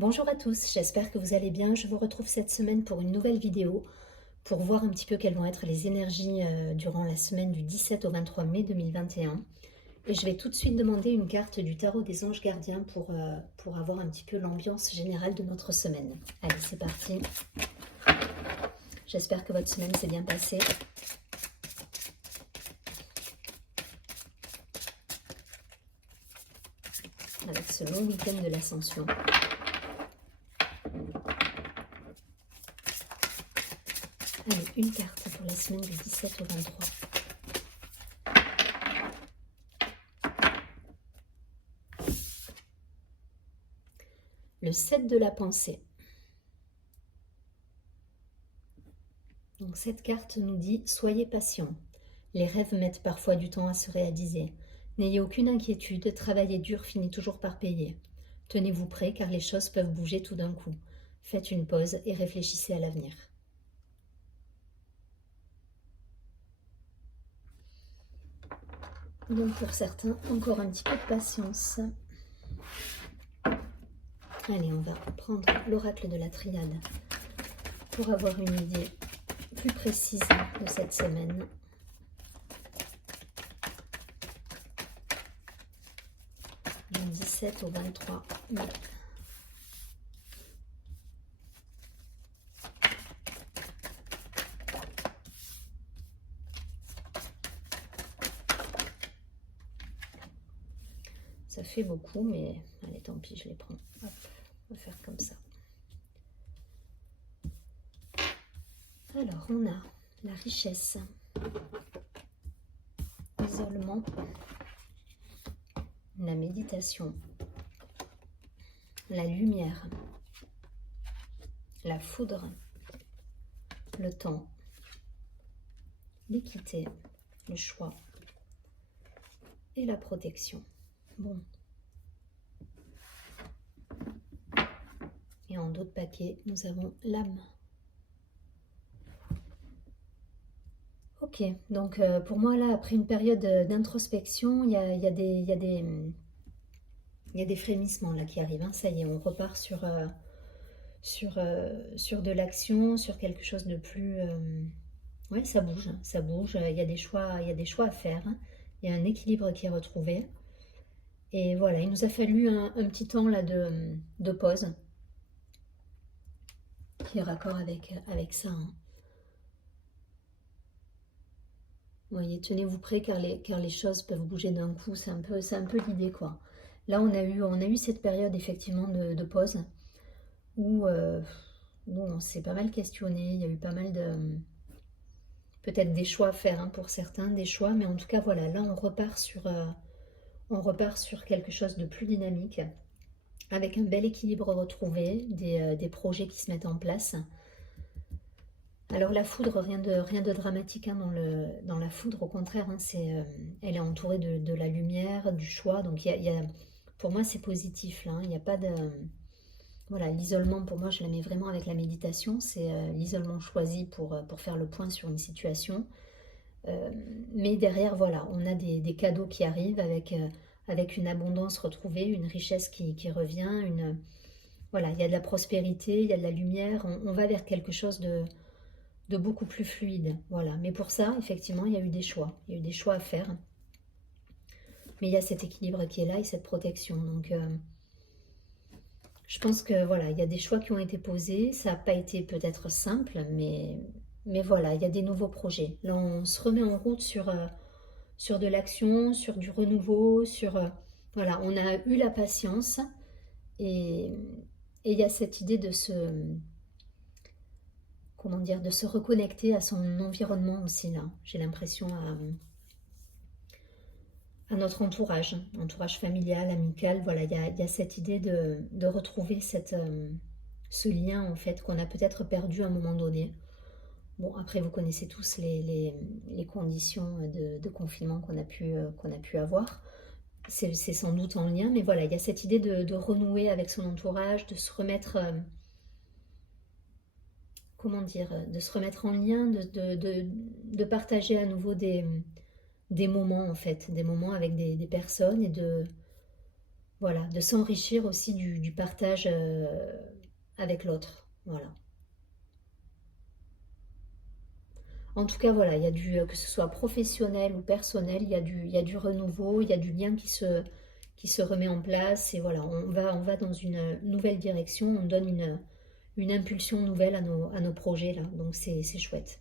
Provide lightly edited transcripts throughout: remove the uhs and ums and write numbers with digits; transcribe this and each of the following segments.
Bonjour à tous, j'espère que vous allez bien. Je vous retrouve cette semaine pour une nouvelle vidéo pour voir un petit peu quelles vont être les énergies durant la semaine du 17 au 23 mai 2021. Et je vais tout de suite demander une carte du tarot des anges gardiens pour avoir un petit peu l'ambiance générale de notre semaine. Allez, c'est parti. J'espère que votre semaine s'est bien passée. Avec ce long week-end de l'Ascension. Allez, une carte pour la semaine du 17 au 23. Le 7 de la pensée. Donc cette carte nous dit « Soyez patient. Les rêves mettent parfois du temps à se réaliser. N'ayez aucune inquiétude, travailler dur finit toujours par payer. Tenez-vous prêt car les choses peuvent bouger tout d'un coup. Faites une pause et réfléchissez à l'avenir. » Donc pour certains, encore un petit peu de patience. Allez, on va prendre l'oracle de la triade pour avoir une idée plus précise de cette semaine. Du 17 au 23 mai. Ça fait beaucoup, mais allez, tant pis, je les prends. Hop, on va faire comme ça. Alors, on a la richesse, l'isolement, la méditation, la lumière, la foudre, le temps, l'équité, le choix et la protection. Bon. Et en d'autres paquets, nous avons l'âme. Ok, donc pour moi là, après une période d'introspection, il y a des frémissements là qui arrivent. Hein. Ça y est, on repart sur de l'action, sur quelque chose de plus... Ouais, ça bouge, ça bouge. Il y a des choix à faire. Hein. Il y a un équilibre qui est retrouvé. Et voilà, il nous a fallu un petit temps là de pause, qui est raccord avec ça. Hein. Vous voyez, tenez-vous prêt car les choses peuvent bouger d'un coup. C'est un peu l'idée, quoi. Là, on a eu cette période effectivement de pause où on s'est pas mal questionné. Il y a eu pas mal de... peut-être des choix à faire, hein, pour certains, des choix. Mais en tout cas, voilà, là, on repart sur quelque chose de plus dynamique, avec un bel équilibre retrouvé, des projets qui se mettent en place. Alors la foudre, rien de dramatique, hein, dans la foudre, au contraire, hein, elle est entourée de la lumière, du choix, donc pour moi c'est positif, là, hein, il n'y a pas de... Voilà, l'isolement pour moi je la mets vraiment avec la méditation, c'est l'isolement choisi pour faire le point sur une situation, mais derrière voilà, on a des cadeaux qui arrivent avec une abondance retrouvée, une richesse qui revient, voilà, il y a de la prospérité, il y a de la lumière, on va vers quelque chose de beaucoup plus fluide, voilà. Mais pour ça, effectivement, il y a eu des choix. Il y a eu des choix à faire. Mais il y a cet équilibre qui est là et cette protection. Donc, je pense que, voilà, il y a des choix qui ont été posés. Ça n'a pas été peut-être simple, mais voilà, il y a des nouveaux projets. Là, on se remet en route sur de l'action, sur du renouveau, voilà, on a eu la patience et il y a cette idée de comment dire, de se reconnecter à son environnement aussi, là. J'ai l'impression à notre entourage familial, amical. Voilà, il y a cette idée de retrouver ce lien, en fait, qu'on a peut-être perdu à un moment donné. Bon, après, vous connaissez tous les conditions de confinement qu'on a pu avoir. C'est sans doute en lien, mais voilà, il y a cette idée de renouer avec son entourage, de se remettre... comment dire, de se remettre en lien, de partager à nouveau des moments, en fait, des moments avec des personnes et Voilà, de s'enrichir aussi du partage avec l'autre. Voilà. En tout cas, voilà, il y a que ce soit professionnel ou personnel, il y a du renouveau, il y a du lien qui se remet en place. Et voilà, on va dans une nouvelle direction, on donne une impulsion nouvelle à nos projets là. Donc c'est chouette.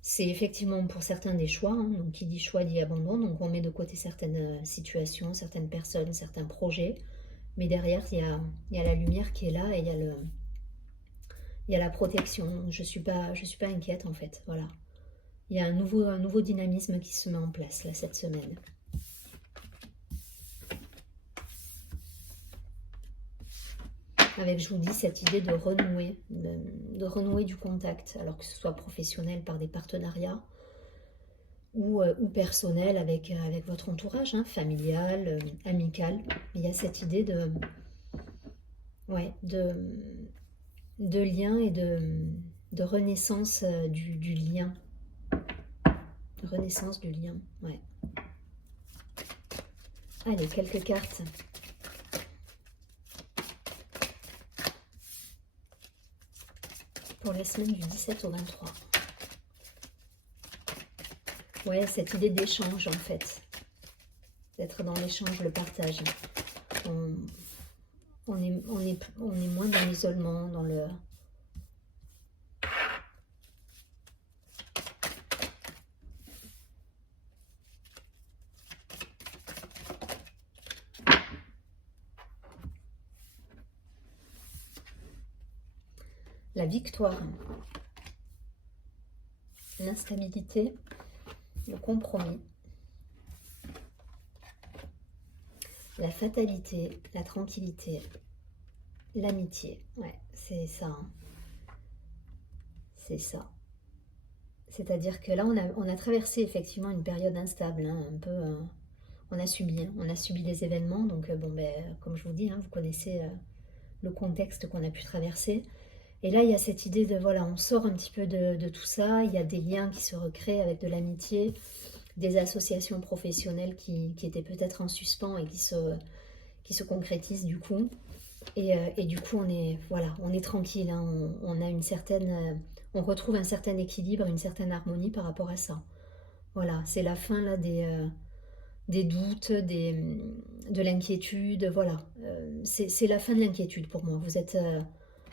C'est effectivement pour certains des choix, hein. Donc qui dit choix dit abandon. Donc on met de côté certaines situations, certaines personnes, certains projets. Mais derrière, il y a la lumière qui est là et il y a la protection. Je suis pas inquiète en fait. Voilà. Il y a un nouveau dynamisme qui se met en place là cette semaine. Avec, je vous dis, cette idée de renouer du contact, alors que ce soit professionnel par des partenariats ou personnel avec votre entourage, hein, familial, amical. Il y a cette idée ouais, de lien et de renaissance du lien. Renaissance du lien, ouais. Allez, quelques cartes. Pour la semaine du 17 au 23. Ouais, cette idée d'échange en fait. D'être dans l'échange, le partage. On est moins dans l'isolement, dans le... La victoire, l'instabilité, le compromis, la fatalité, la tranquillité, l'amitié. Ouais, c'est ça. Hein. C'est ça. C'est-à-dire que là, on a traversé effectivement une période instable, hein, un peu... on a subi les événements, donc bon, ben, comme je vous dis, hein, vous connaissez le contexte qu'on a pu traverser. Et là, il y a cette idée de, voilà, on sort un petit peu de tout ça, il y a des liens qui se recréent avec de l'amitié, des associations professionnelles qui étaient peut-être en suspens et qui se concrétisent du coup. Et du coup, voilà, on est tranquille, hein, on a une certaine, on retrouve un certain équilibre, une certaine harmonie par rapport à ça. Voilà, c'est la fin là des doutes, de l'inquiétude, voilà. C'est la fin de l'inquiétude pour moi.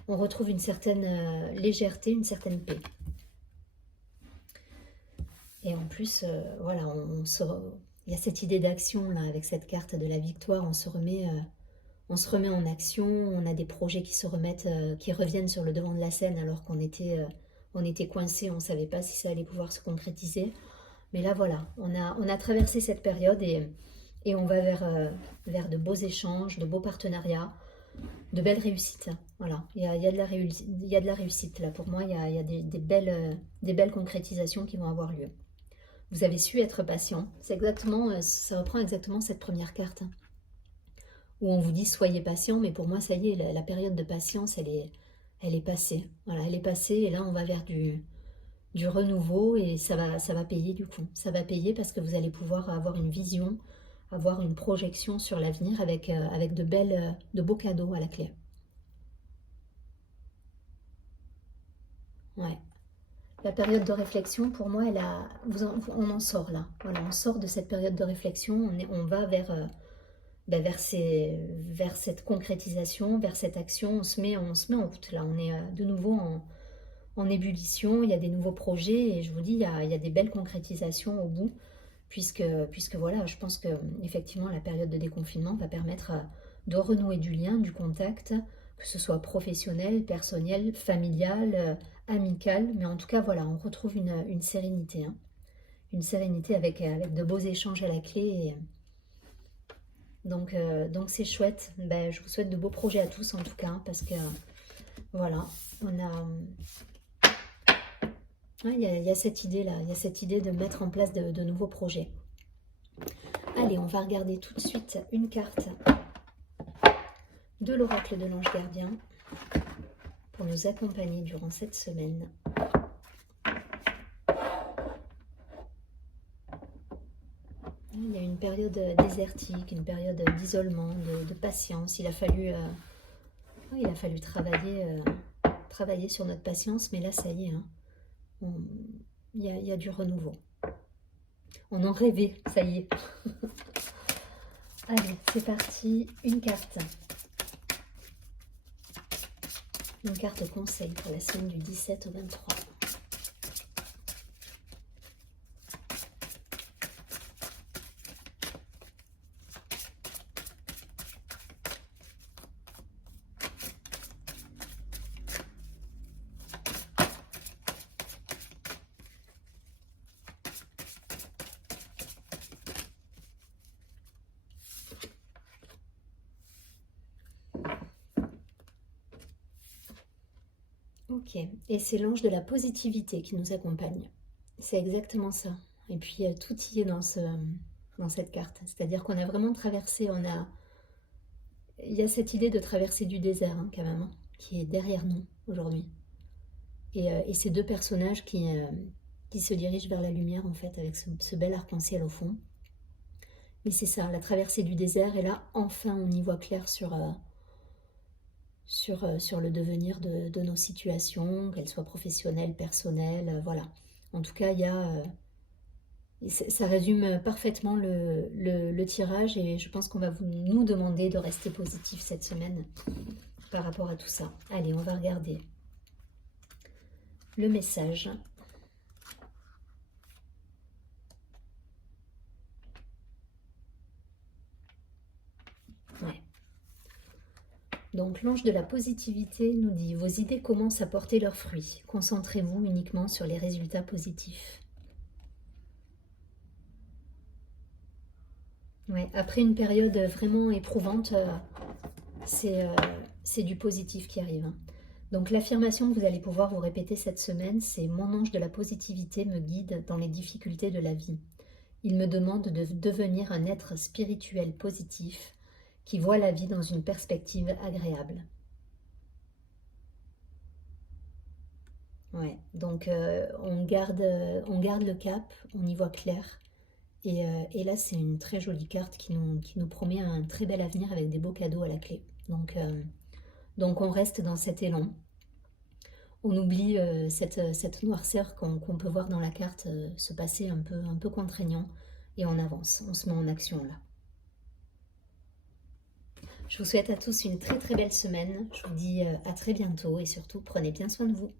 On retrouve une certaine légèreté, une certaine paix. Et en plus, voilà, il y a cette idée d'action là, avec cette carte de la victoire, on se remet en action, on a des projets qui se remettent, qui reviennent sur le devant de la scène alors on était coincé, on ne savait pas si ça allait pouvoir se concrétiser. Mais là, voilà, on a traversé cette période et on va vers de beaux échanges, de beaux partenariats, de belles réussites. Voilà, il y a de la réussite là. Pour moi, il y a des belles concrétisations qui vont avoir lieu. Vous avez su être patient. C'est exactement, ça reprend exactement cette première carte où on vous dit soyez patient, mais pour moi, ça y est, la période de patience, elle est passée. Voilà, elle est passée et là, on va vers du renouveau et ça va payer du coup. Ça va payer parce que vous allez pouvoir avoir une vision, avoir une projection sur l'avenir avec de beaux cadeaux à la clé. Ouais. La période de réflexion, pour moi, on en sort là. Voilà, on sort de cette période de réflexion, on va vers cette concrétisation, vers cette action. On se met en route là. On est de nouveau en ébullition, il y a des nouveaux projets et je vous dis, il y a des belles concrétisations au bout, puisque voilà, je pense que effectivement la période de déconfinement va permettre de renouer du lien, du contact, que ce soit professionnel, personnel, familial, amical, mais en tout cas voilà, on retrouve une sérénité, hein. Une sérénité avec de beaux échanges à la clé. Donc c'est chouette. Ben, je vous souhaite de beaux projets à tous en tout cas, parce que voilà, on a... Il y a cette idée-là, il y a cette idée de mettre en place de nouveaux projets. Allez, on va regarder tout de suite une carte de l'oracle de l'ange gardien pour nous accompagner durant cette semaine. Il y a une période désertique, une période d'isolement, de patience. Il a fallu travailler sur notre patience, mais là, ça y est, hein, il y a du renouveau. On en rêvait, ça y est. Allez, c'est parti, une carte. Une carte conseil pour la semaine du 17 au 23. Ok, et c'est l'ange de la positivité qui nous accompagne. C'est exactement ça. Et puis tout y est dans cette carte. C'est-à-dire qu'on a vraiment traversé, il y a cette idée de traverser du désert hein, quand même, hein, qui est derrière nous aujourd'hui. Et ces deux personnages qui se dirigent vers la lumière en fait, avec ce bel arc-en-ciel au fond. Mais c'est ça, la traversée du désert, et là enfin on y voit clair sur le devenir de nos situations, qu'elles soient professionnelles, personnelles, voilà. En tout cas, ça résume parfaitement le tirage, et je pense qu'on va nous demander de rester positif cette semaine par rapport à tout ça. Allez, on va regarder le message. Ouais. Donc l'ange de la positivité nous dit: vos idées commencent à porter leurs fruits. Concentrez-vous uniquement sur les résultats positifs. Ouais, après une période vraiment éprouvante, c'est du positif qui arrive. Hein. Donc l'affirmation que vous allez pouvoir vous répéter cette semaine, c'est: mon ange de la positivité me guide dans les difficultés de la vie. Il me demande de devenir un être spirituel positif qui voit la vie dans une perspective agréable. Ouais, donc on garde le cap, on y voit clair. Et là, c'est une très jolie carte qui nous promet un très bel avenir avec des beaux cadeaux à la clé. Donc on reste dans cet élan. On oublie cette noirceur qu'on peut voir dans la carte se passer un peu contraignant, et on avance, on se met en action là. Je vous souhaite à tous une très très belle semaine. Je vous dis à très bientôt, et surtout prenez bien soin de vous.